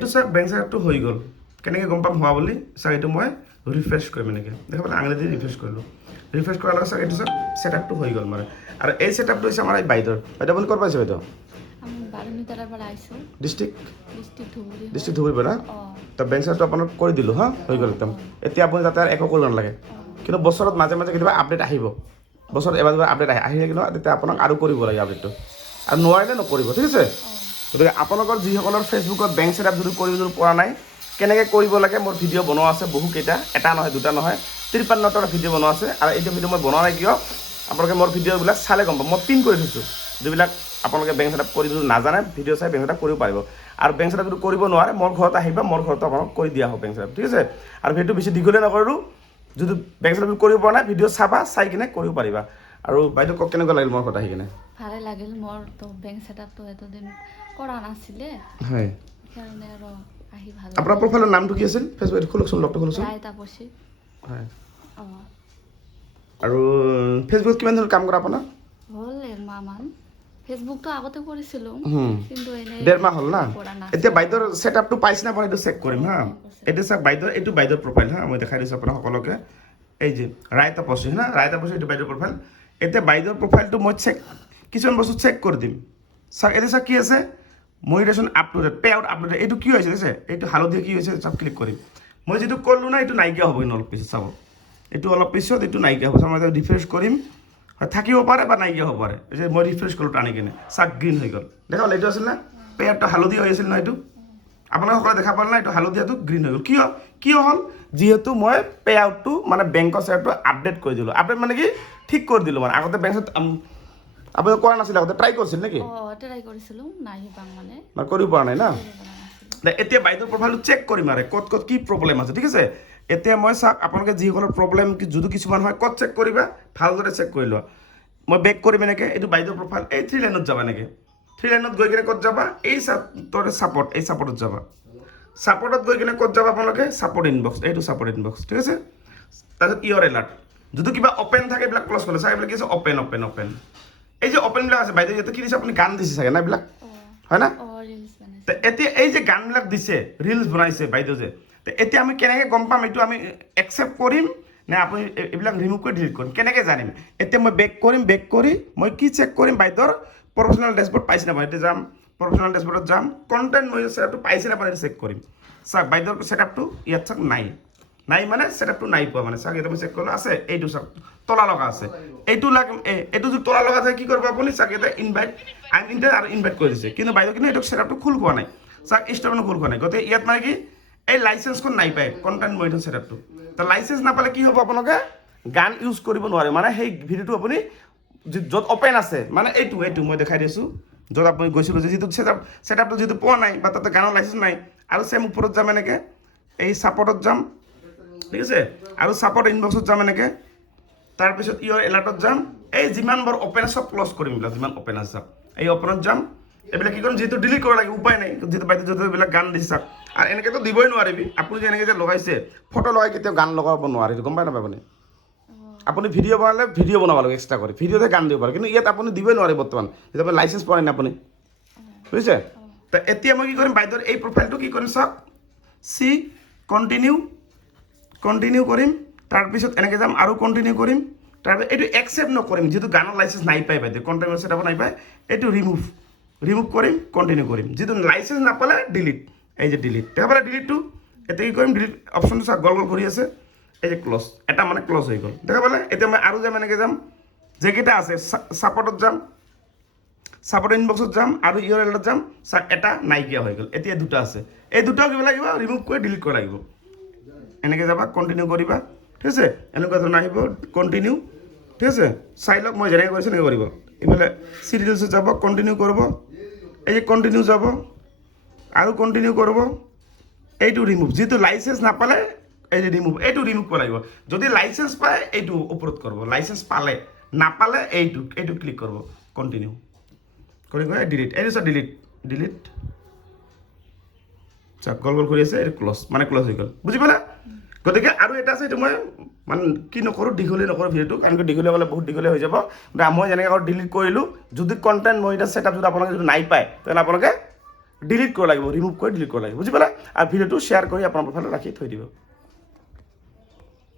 এইটো চাওক বেংক ছেটআপটো হৈ গ'ল কেনেকৈ গম পাম হোৱা বুলি চাওক এইটো মই ৰিফ্ৰেছ কৰিম এনেকৈ দেখা পালে আঙুলি দি ৰিফ্ৰেছ কৰিলোঁ ৰিফ্ৰেছ কৰাৰ লগত চাওক এইটো চাওক ছেটআপটো হৈ গ'ল মানে আৰু এই ছেটআপটো হৈছে আমাৰ এই বাইদেউৰ আপুনি ক'ত পাইছে বাইদেউ ডিষ্ট্ৰিক্ট ধুবুৰী পৰা তো বেংক ছেটআপটো আপোনাক কৰি দিলোঁ হা হৈ গ'ল একদম এতিয়া আপুনি তাতে একো কৰিব নালাগে কিন্তু বছৰত মাজে মাজে কেতিয়াবা আপডেট আহিব বছৰত এবাৰ দুবাৰ আপডেট আহিলে কিন্তু তেতিয়া আপোনাক আৰু কৰিব লাগে আপডেটটো আৰু নোৱাৰিলে নকৰিব ঠিক আছে গতিকে আপোনালোকৰ যিসকলৰ ফেচবুকত বেংক ছেটআপ যদি কৰিব পৰা নাই কেনেকৈ কৰিব লাগে মোৰ ভিডিঅ' বনোৱা আছে বহুকেইটা এটা নহয় দুটা নহয় 53টা ভিডিঅ' বনোৱা আছে আৰু এইটো ভিডিঅ' মই বনোৱা নাই কিয় আপোনালোকে মোৰ ভিডিঅ'বিলাক চালে গম পাব মই পিন কৰি থৈছোঁ যিবিলাক আপোনালোকে বেংক ছেটআপ কৰি যদি নাজানে ভিডিঅ' চাই বেংক ছেটআপ কৰিব পাৰিব আৰু বেংক ছেটআপ যদি কৰিব নোৱাৰে মোৰ ঘৰত আহিবা মোৰ ঘৰতো আপোনাক কৰি দিয়া হ'ব বেংক ছেটআপ ঠিক আছে আৰু ভিডিঅ'টো বেছি দীঘলীয়া নকৰোঁ যদি বেংক ছেটআপ কৰিব পৰা নাই ভিডিঅ' চাবা চাই কিনে কৰিব পাৰিবা আৰু বাইদেউ কওক কেনেকুৱা লাগিল মোৰ ঘৰত আহি কিনে ভালে লাগিল মোৰ তো বেংক ছেটআপটো এতদিন কৰা নাছিলে হয় সেইকাৰণে আৰু আহি ভাল আপোনাৰ প্ৰফাইলৰ নামটো কি আছিল ফেচবুকত খোলকচোন লগটো খোলকচোন ৰায় তাপসী হয় আৰু ফেচবুকত কিমান দিন কাম কৰা আপোনাৰ হ'ল এমাহমান ফেচবুকটো আগতে কৰিছিলোঁ কিন্তু এনেই 1.5 মাহ হ'ল না এতিয়া বাইদেউৰ ছেটআপটো পাইছে না আপুনি এইটো চেক কৰিম হা এইটো চাওক বাইদেউৰ এইটো বাইদেউৰ প্ৰফাইল হা মই দেখাই দিছোঁ আপোনাক সকলোকে এই যে ৰায় তাপসী হা ৰায় তাপসী এইটো বাইদেউৰ প্ৰফাইল এতিয়া বাইদেউৰ প্ৰফাইলটো মই চেক কিছুমান বস্তু চেক কৰি দিম চাওক এতিয়া চাওক কি আছে মনিটেশ্যন আপলোডেড পে আউট আপলোডেড এইটো কি হৈছে দেখিছে এইটো হালধীয়া কি হৈছে চব ক্লিক কৰিম মই যিটো ক'লোঁ না এইটো নাইকিয়া হ'ব অলপ পিছত চাব এইটো অলপ পিছত এইটো নাইকিয়া হ'ব মই ৰিফ্ৰেছ কৰিম থাকিব পাৰে বা নাইকিয়া হ'ব পাৰে যে মই ৰিফ্ৰেছ কৰিলোঁ টানি কিনে চাক গ্ৰীণ হৈ গ'ল দেখা পালে এইটো আছিল না পে আউটটো হালধীয়া হৈ আছিল না এইটো আপোনালোকে দেখা পালে না এইটো হালধীয়াটো গ্ৰীণ হৈ গ'ল কিয় হ'ল যিহেতু মই পে আউটটো মানে বেংকৰ ছেটআপটো আপডেট কৰি দিলোঁ আপডেট মানে কি ঠিক কৰি দিলোঁ মানে আগতে বেংকত আপুনি কৰা নাছিল আগতে ট্ৰাই কৰিছিল নেকি ট্ৰাই কৰিছিলোঁ নাই মানে কৰিব পৰা নাই না এতিয়া বাইদেউৰ প্ৰফাইলটো চেক কৰিম আৰু ক'ত কি প্ৰব্লেম আছে ঠিক আছে এতিয়া মই চাওক আপোনালোকে যিসকলৰ প্ৰব্লেম যদি কিছুমান হয় ক'ত চেক কৰিবা ভালদৰে চেক কৰি লোৱা মই বেক কৰিম এনেকৈ এইটো বাইদেউৰ প্ৰফাইল এই 3 লাইনত যাবা এনেকৈ 3 লাইনত গৈ কিনে ক'ত যাবা এই ছাপৰ্টত যাবা ছাপৰ্টত গৈ কিনে ক'ত যাবা আপোনালোকে ছাপৰ্ট ইনবক্স এইটো ছাপৰ্ট ইনবক্স ঠিক আছে তাৰপিছত ইয়ৰ এলাৰ্ট যদি কিবা অপেন থাকে এইবিলাক ক্লজ কৰিলে চাওক এইবিলাক কি আছে অপেন এই যে অপেনবিলাক আছে বাইদেউ ইয়াতে কি দিছে আপুনি গান দিছে চাগে না এইবিলাক হয় না এতিয়া এই যে গানবিলাক দিছে ৰিলছ বনাইছে বাইদেউ যে এতিয়া আমি কেনেকৈ গম পাম এইটো আমি একচেপ্ট কৰিম নে আপুনি এইবিলাক ৰিমুভ কৰি ডিলিট কৰিম কেনেকৈ জানিম এতিয়া মই বেক কৰি মই কি চেক কৰিম বাইদেউৰ প্ৰফেশ্যনেল ডেছবৰ্ড পাইছে নাপায় এতিয়া যাম প্ৰফেশ্যনেল ডেছবৰ্ডত যাম কণ্টেণ্ট মই ছেটআপটো পাইছে নাপায় চেক কৰিম চাওক বাইদেউৰ ছেটআপটো ইয়াত চাওক নাই মানে ছেটআপটো নাই পোৱা মানে চাওক এতিয়া মই চেক কৰিলোঁ আছে এইটো চাওক তলা লগা আছে এইটো যদি তলা লগা থাকে কি কৰিব আপুনি চাওক এতিয়া ইনভাইট আৰু ইনভাইট কৰি দিছে কিন্তু বাইদেউ কিন্তু এইটো ছেটআপটো খোল খোৱা নাই চাওক ষ্টাৰ্টনো খোল খোৱা নাই গতিকে ইয়াত মানে কি এই লাইচেঞ্চখন নাই পায় কণ্টেণ্ট মনিটৰ ছেটআপটো তো লাইচেঞ্চ নাপালে কি হ'ব আপোনালোকে গান ইউজ কৰিব নোৱাৰে মানে সেই ভিডিঅ'টো আপুনি য'ত অপেন আছে মানে এইটো মই দেখাই দিছোঁ য'ত আপুনি গৈছিলোঁ যে যিটো ছেটআপটো যিটো পোৱা নাই বা তাতে গানৰ লাইচেঞ্চ নাই আৰু চেম ওপৰত যাম এনেকৈ এই ছাপৰ্টত যাম ঠিক আছে আৰু ছাপৰ্ট ইনবক্সত যাম এনেকৈ তাৰপিছত ইয়ৰ এলাৰ্টত যাম এই যিমানবোৰ অপেন চব ক্লজ কৰিম এইবিলাক যিমান অপেন আছে চাওক এই অপেনত যাম এইবিলাক কি কৰিম যিহেতু ডিলিট কৰিব লাগে উপায় নাই যিহেতু বাইদেউ য'ত এইবিলাক গান দিছে চাওক আৰু এনেকৈতো দিবই নোৱাৰিবি আপুনি যে এনেকৈ যে লগাইছে ফটো লগাই কেতিয়াও গান লগাব নোৱাৰিব গম পাই নাপায় আপুনি ভিডিঅ' বনালে ভিডিঅ' বনাব লাগে এক্সট্ৰা কৰি ভিডিঅ'তে গান দিব পাৰে কিন্তু ইয়াত আপুনি দিবই নোৱাৰে বৰ্তমান যেতিয়া আপুনি লাইচেঞ্চ পোৱা নাই আপুনি বুজিছে তো এতিয়া মই কি কৰিম বাইদেউৰ এই প্ৰফাইলটো কি কৰিম চাওক চি কণ্টিনিউ কৰিম তাৰপিছত এনেকৈ যাম আৰু কণ্টিনিউ কৰিম তাৰপিছত এইটো একচেপ্ট নকৰিম যিহেতু গানৰ লাইচেঞ্চ নাই পায় বাইদেউ কণ্টেণ্ট ছেটআপ নাই পায় এইটো ৰিমুভ কৰিম কণ্টিনিউ কৰিম যিটো লাইচেঞ্চ নাপালে ডিলিট এই যে ডিলিট দেখা পালে ডিলিটটো এতিয়া কি কৰিম ডিলিট অপশ্যনটো চাওক গল কৰি আছে এই যে ক্লজ এটা মানে ক্লজ হৈ গ'ল দেখা পালে এতিয়া মই আৰু যাম এনেকৈ যাম যেকেইটা আছে ছাপৰ্টত যাম ছাপৰ্ট ইনবক্সত যাম আৰু ইয়ৰ এলাৰ্টত যাম চাওক এটা নাইকিয়া হৈ গ'ল এতিয়া দুটা আছে এই দুটাও কিবা লাগিব ৰিমুভ কৰি ডিলিট কৰিব লাগিব এনেকৈ যাবা কণ্টিনিউ কৰিবা ঠিক আছে এনেকুৱা ধৰণৰ আহিব কণ্টিনিউ ঠিক আছে চাই লওক মই যেনেকৈ কৰিছোঁ এনেকৈ কৰিব এইফালে চিৰিয়েলছত যাব কণ্টিনিউ কৰিব এই যে কণ্টিনিউ যাব আৰু কণ্টিনিউ কৰিব এইটো ৰিমুভ যিটো লাইচেঞ্চ নাপালে এই যে এইটো ৰিমুভ কৰিব লাগিব যদি লাইচেঞ্চ পায় এইটো ওপৰত কৰিব লাইচেঞ্চ পালে নাপালে এইটো ক্লিক কৰিব কণ্টিনিউ কৰি ডিলিট এইটো চাওক ডিলিট চাওক গল কৰি আছে এইটো ক্লজ হৈ গ'ল বুজি পালে গতিকে আৰু এটা আছে এইটো মই মানে কি নকৰোঁ দীঘলীয়া নকৰোঁ ভিডিঅ'টো কাৰণ দীঘলীয়া হ'লে বহুত দীঘলীয়া হৈ যাব মই যেনেকৈ ডিলিট কৰিলোঁ যদি কণ্টেণ্ট মনিটৰ ছেটআপ যদি আপোনালোকে যদি নাই পায় তেতিয়াহ'লে আপোনালোকে ডিলিট কৰিব লাগিব ৰিমুভ কৰি ডিলিট কৰিব লাগিব বুজি পালে আৰু ভিডিঅ'টো শ্বেয়াৰ কৰি আপোনাৰ প্ৰফাইলত ৰাখি থৈ দিব